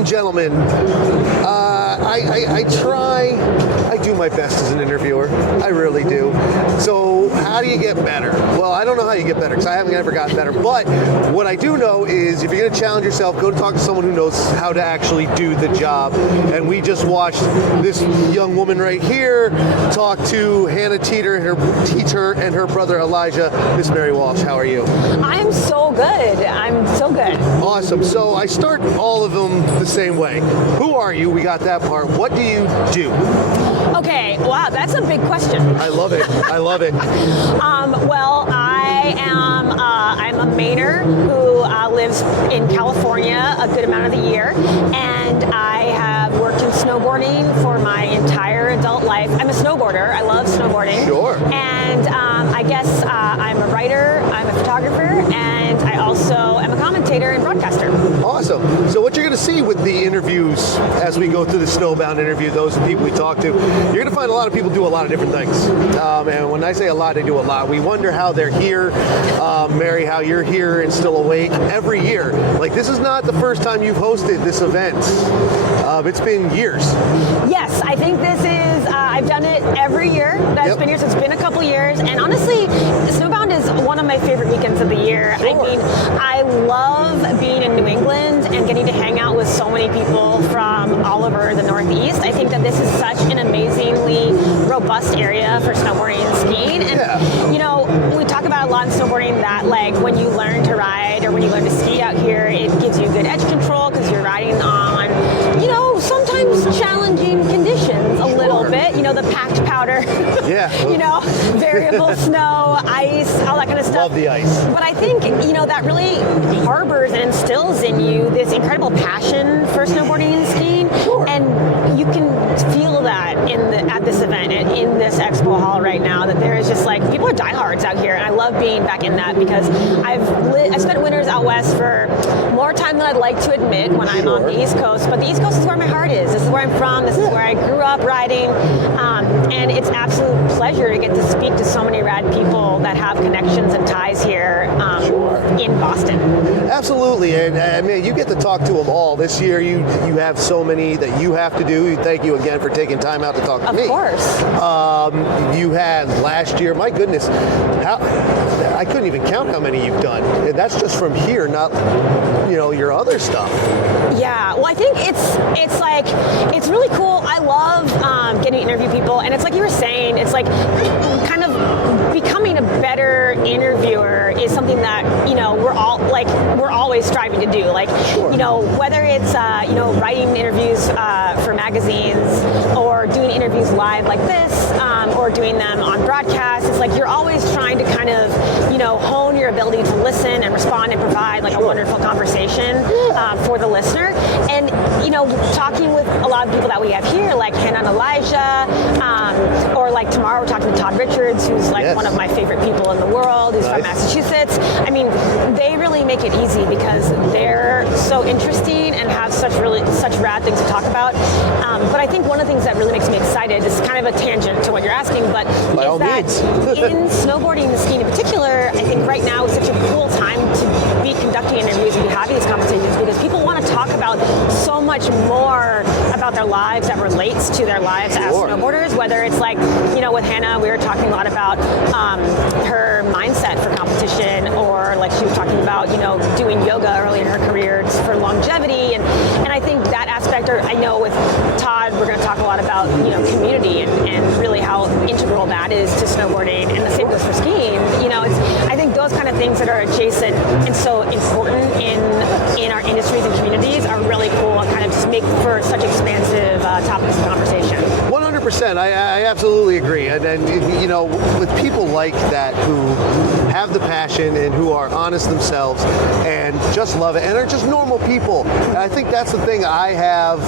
and gentlemen, I do my best as an interviewer. I really do. So how do you get better? Well, I don't know how you get better because I haven't ever gotten better. But what I do know is if you're going to challenge yourself, go to talk to someone who knows how to actually do the job. And we just watched this young woman right here talk to Hannah Teeter and her brother Elijah. Miss Mary Walsh, how are you? I'm so good. I'm so good. Awesome. So I start all of them the same way. Who are you? We got that part. What do you do? Okay, wow, that's a big question. I love it. I love it. Well, I'm a Mainer who lives in California a good amount of the year, and I have worked in snowboarding for my entire adult life. I'm a snowboarder. I love snowboarding. Sure. And I guess I'm a writer, I'm a photographer, and I also am a commentator and broadcaster. Awesome. So what you're going to see with the interviews as we go through the Snowbound interview, those are the people we talk to, you're going to find a lot of people do a lot of different things. And when I say a lot, they do a lot. We wonder how they're here. Mary, how you're here and still awake every year. Like, this is not the first time you've hosted this event. It's been years. Yes, I think this is, I've done it every year. That's been years. It's been a couple years. And honestly, Snowbound is one of my favorite weekends of the year. Sure. I mean, I love being in New England and getting to hang out with so many people from all over the Northeast. I think that this is such an amazingly robust area for snowboarding and skiing. And, you know, we talk about a lot in snowboarding that, like, when you learn to ride or when you learn to ski out here, it gives you good edge control because you're riding on, you know, sometimes challenging conditions a little bit. You know, the packed powder, you know, variable snow, ice, all that kind of stuff. Love the ice. But I think, you know, that really harbors and instills in you this incredible passion for snowboarding and skiing. Sure. And you can feel that at this event, in this expo hall right now, that there is just like, people are diehards out here. And I love being back in that because I spent winters out west for more time than I'd like to admit when I'm on the East Coast. But the East Coast is where my heart is. This is where I'm from. This is where I grew up riding. And it's absolute pleasure to get to speak to so many rad people that have connections and ties here in Boston. Absolutely, and I mean, you get to talk to them all. This year, you have so many that you have to do. Thank you again for taking time out to talk to me. Of course. You had last year, my goodness, I couldn't even count how many you've done. And that's just from here, not, you know, your other stuff. Yeah, well, I think it's really cool. I love getting to interview people, and it's like you were saying, it's like kind of becoming a better interviewer is something that, you know, we're always striving to do. Like, you know, whether it's you know, writing interviews for magazines or doing interviews live like this, or doing them on broadcast, it's like you're always trying to kind of, you know, hone your ability to listen and respond and provide like a wonderful conversation for the listener. And, you know, talking with a lot of people that we have here, like Hannah and Elijah, or like tomorrow we're talking to Todd Richards, who's like one of my favorite people in the world, who's from Massachusetts. I mean, they really make it easy because they're so interesting and have such rad things to talk about. But I think one of the things that really makes me excited, this is kind of a tangent to what you're asking, but is that in snowboarding and skiing in particular, I think right now is such a cool time to be conducting interviews and be having these conversations because people want to talk about so much more about their lives that relates to their lives as snowboarders, whether it's like, you know, with Hannah, we were talking a lot about her mindset for competition, or like she was talking about, you know, doing yoga early in her career for longevity. And I think that aspect, or I know with Todd, we're going to talk a lot about, you know, community and really how integral that is to snowboarding, and the same goes for skiing. You know, I think those kind of things that are adjacent and so important in our industries and communities are really cool and kind of just make for such expansive topics of conversation. 100%. I absolutely agree. And, you know, with people like that who have the passion and who are honest themselves and just love it and are just normal people, and I think that's the thing I have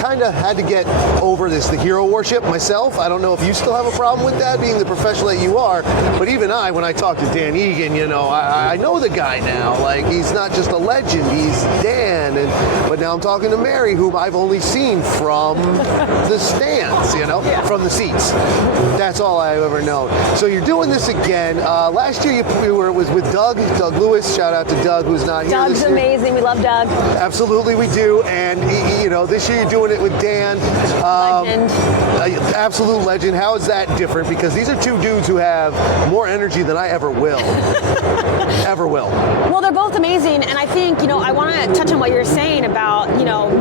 kind of had to get over the hero worship myself. I don't know if you still have a problem with that, being the professional that you are, but even when I talk to Dan Egan, you know, I know the guy now. Like, he's not just a legend, he's Dan. But now I'm talking to Mary, whom I've only seen from the stands, from the seats. That's all I've ever known. So you're doing this again. Last year it was with Doug Lewis. Shout out to Doug, who's not here Doug's this year. amazing. We love Doug. Absolutely, we do. And this year you're doing it with Dan. Legend. Absolute legend. How is that different? Because these are two dudes who have more energy than I ever will. Ever will. Well, they're both amazing, and I think, I want to touch on what you're saying about,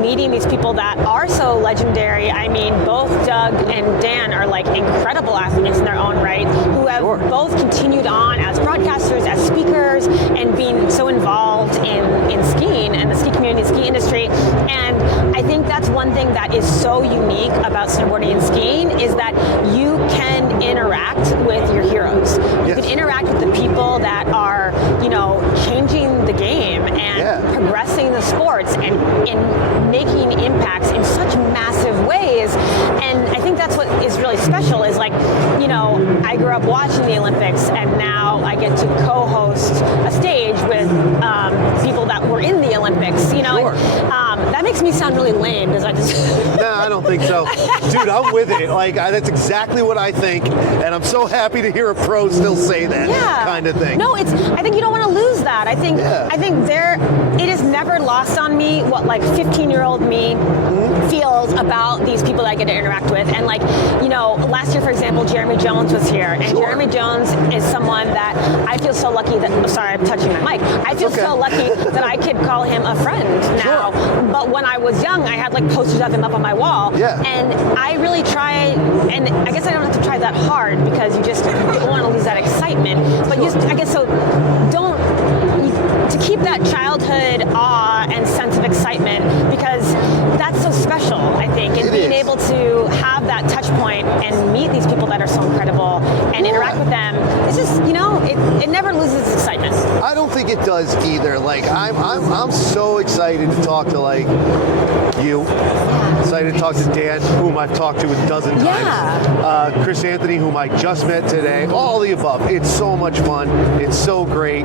meeting these people that are so legendary. I mean, both Doug and Dan are like incredible athletes in their own right, who have both continued on as broadcasters, as speakers, and being so involved in skiing and the ski community, ski industry. And I think that's one thing that is so unique about snowboarding and skiing is that you can interact with your heroes. You can interact with the people that are, changing the game and progressing the sports and making impacts in such massive ways. And I think that's what is really special is like, I grew up watching the Olympics and now I get to co-host a stage with people that were in the Olympics, that makes me sound really lame because I just... No, I don't think so. Dude, I'm with it. That's exactly what I think. And I'm so happy to hear a pro still say that kind of thing. No, I think you don't want to lose that. I think it is never lost on me what 15-year-old me feels about these people that I get to interact with. And last year, for example, Jeremy Jones was here. And Jeremy Jones is someone that I feel so lucky that, sorry, I'm touching my mic. I feel so lucky that I could call him a friend now. But when I was young, I had posters of him up on my wall. And I really try, and I guess I don't have to try that hard because you just don't want to lose that excitement. But to keep that childhood awe and sense of excitement, because that's so special, I think, and being able to have that touch point and meet these people that are so incredible and interact with them, it's just, it never loses its excitement. I don't think it does either. I'm so excited to talk to you. Excited to talk to Dan, whom I've talked to a dozen times. Chris Anthony, whom I just met today. All the above. It's so much fun. It's so great.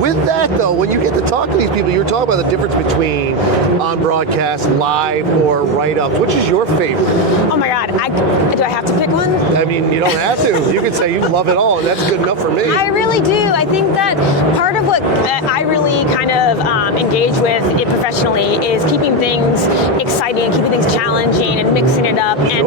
With that, though, when you get to talk to these people, you're talking about the difference between on broadcast, live, or write-up. Which is your favorite? Oh, my God. Do I have to pick one? I mean, you don't have to. You can say you love it all, and that's good enough for me. I really do. I think that part of what I really kind of engage with it professionally is keeping things exciting, keeping things challenging, and mixing it up. And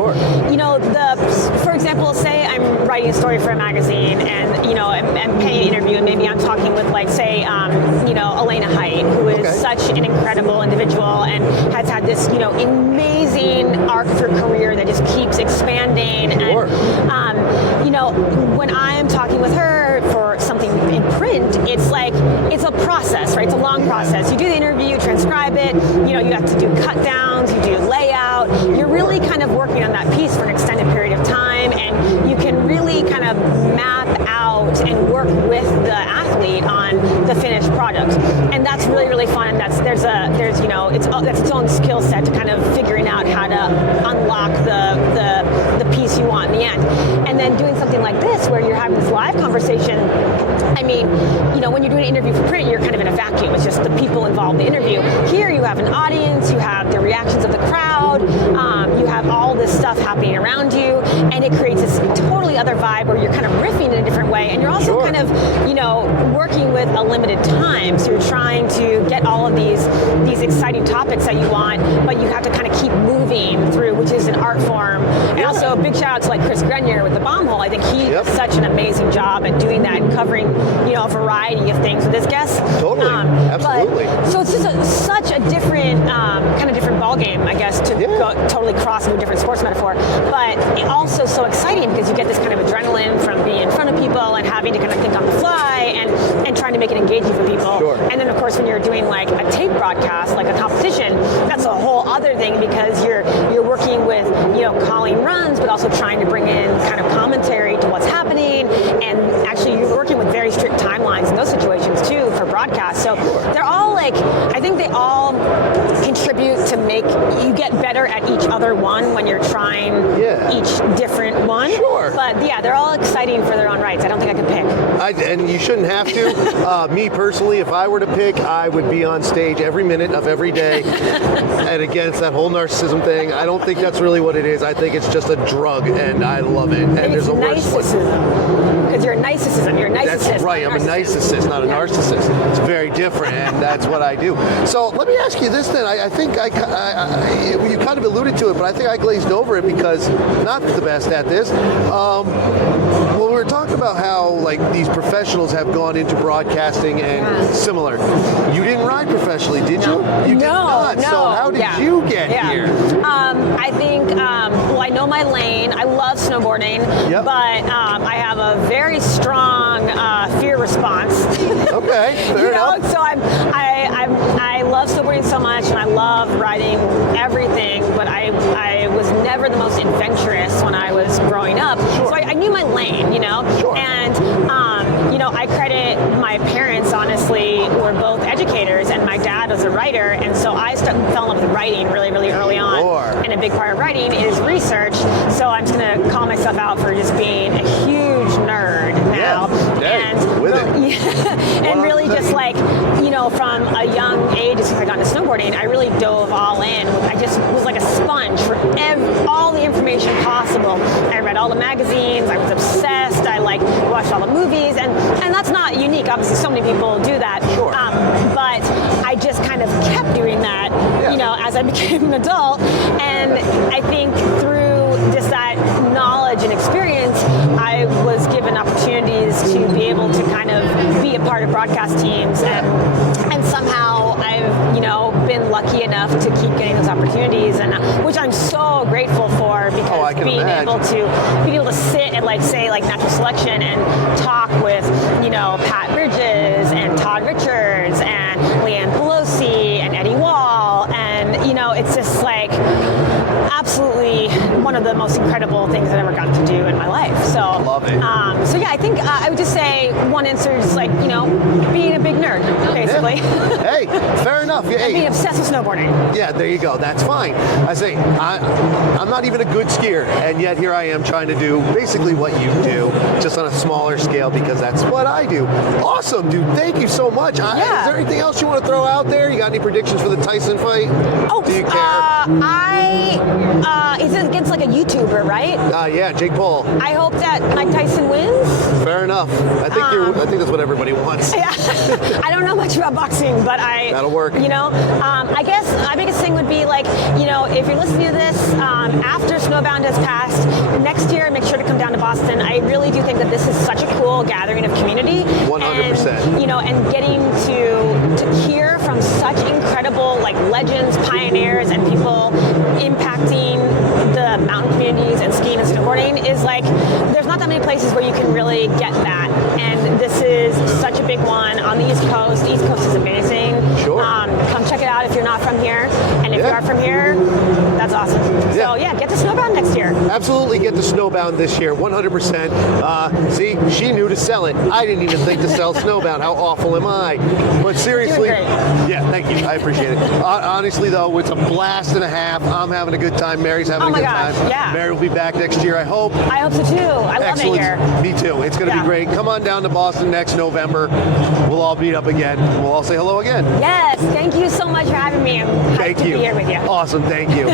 for example, say I'm writing a story for a magazine, and I'm paying an interview, and maybe I'm talking with Elena Height, who is such an incredible individual and has had this amazing arc of her career that just keeps expanding. And when I'm talking with her for something in print, it's a process, right? It's a long process. You do the interview, you transcribe it, you have to do cut downs, you do layout. You're really kind of working on that piece for an extended period of time, and you can really kind of map out and work with the athlete on the finished product. And that's really, really fun. That's its own skill set to kind of figuring out how to unlock the piece you want in the end. And then doing something like this where you're having this live conversation. I mean, when you're doing an interview for print, you're kind of in a vacuum. It's just the people involved in the interview. Here you have an audience, you have the reactions of the crowd, you have all this stuff happening around you, and it creates this totally other vibe where you're kind of riffing in a different way, and you're also kind of, working with a limited time. So you're trying to get all of these exciting topics that you want, but you have to kind of keep moving through, which is an art form. And also a big shout out to Chris Grenier with the bomb hole. I think he does such an amazing job at doing that and covering, a variety of things with his guests. Totally, absolutely. So it's just such a different, kind of different ball game, I guess, to go totally cross into a different sports metaphor. But it also so exciting because you get this kind of adrenaline from being in front of people and having to kind of think on the fly and trying to make it engaging for people. And then, of course, when you're doing a tape broadcast, like a competition, that's a whole other thing because you're working with, calling runs, but also trying to bring in kind of commentary to what's happening. And actually, you're working with very strict timelines in those situations, too, for broadcast. So they're all I think they all contribute to make you get better at each other one when you're trying each different one. Sure. But yeah, they're all exciting for their own rights. I don't think I could pick. And you shouldn't have to. Me personally, if I were to pick, I would be on stage every minute of every day. And against that whole narcissism thing, I don't think that's really what it is. I think it's just a drug, and I love it. And there's a worse because you're a narcissism. You're a narcissist. That's right. I'm a narcissist, not a narcissist. It's very different, and that's what I do. So let me ask you this then. I think you kind of alluded to it, but I think I glazed over it because I'm not the best at this. Well, we were talking about how like these professionals have gone into broadcasting and similar. You didn't ride professionally, did you? You did not. No. So how did you get here? I think, well, I know my lane. I love snowboarding, but I have a very strong fear response. Okay, fair enough. So I love snowboarding so much, and I love riding everything, but I was never the most adventurous when I was growing up. So I knew my lane, you know? Sure. And, I credit my parents, honestly, who were both educators, and my dad was a writer, and so I fell in love with writing really, really early on. Sure. And a big part of writing is research, so I'm just going to call myself out for just being a huge nerd now. And really just like, from a young age, as I got into snowboarding, I really dove all in. I just was like a sponge for all the information possible. I read all the magazines, I was obsessed, I watched all the movies, and that's not unique. Obviously, so many people do that. Sure. But I just kind of kept doing that, as I became an adult. And I think through just that knowledge and experience, I was given opportunities to be able to kind of be a part of broadcast teams, and somehow I've been lucky enough to keep getting those opportunities, and which I'm so grateful for, because being able to sit at say natural selection and talk with Pat Bridges and Todd Richards and Leanne Pelosi and Eddie Wall, and it's just absolutely one of the most incredible things I've ever gotten to do in my life. So love it. So yeah, I think I would just say one answer is being a big nerd, basically. Yeah. Hey, fair enough. Yeah, and being obsessed with snowboarding. Yeah, there you go. That's fine. I say I'm not even a good skier, and yet here I am trying to do basically what you do, just on a smaller scale, because that's what I do. Awesome, dude. Thank you so much. Is there anything else you want to throw out there? You got any predictions for the Tyson fight? Oh, do you care? Is it against a YouTuber, right? Yeah, Jake Paul. I hope that Mike Tyson wins. Fair enough. I think that's what everybody wants. Yeah. I don't know much about boxing, but that'll work. I guess my biggest thing would be if you're listening to this after Snowbound has passed, next year make sure to come down to Boston. I really do think that this is such a cool gathering of community. 100%. And getting to hear from such incredible legends, pioneers, and people impacting the mountain communities and skiing and snowboarding is there's not that many places where you can really get that, and this is such a big one on the East Coast. The East Coast is amazing. Sure. Come check it out if you're not from here, and if you are from here, that's awesome. So get to Snowbound next year. Absolutely, get to Snowbound this year, 100%. See, she knew to sell it. I didn't even think to sell Snowbound. How awful am I? But seriously, thank you. I appreciate it. Honestly, though, it's a blast and a half. I'm having a good time. Mary's having a good time. Yeah. Mary will be back next year, I hope. I hope so too. I love it here. Me too. It's going to be great. Come on down to Boston next November. We'll all meet up again. We'll all say hello again. Yes. Thank you so much for having me. I'm hyped to be here with you. Awesome. Thank you.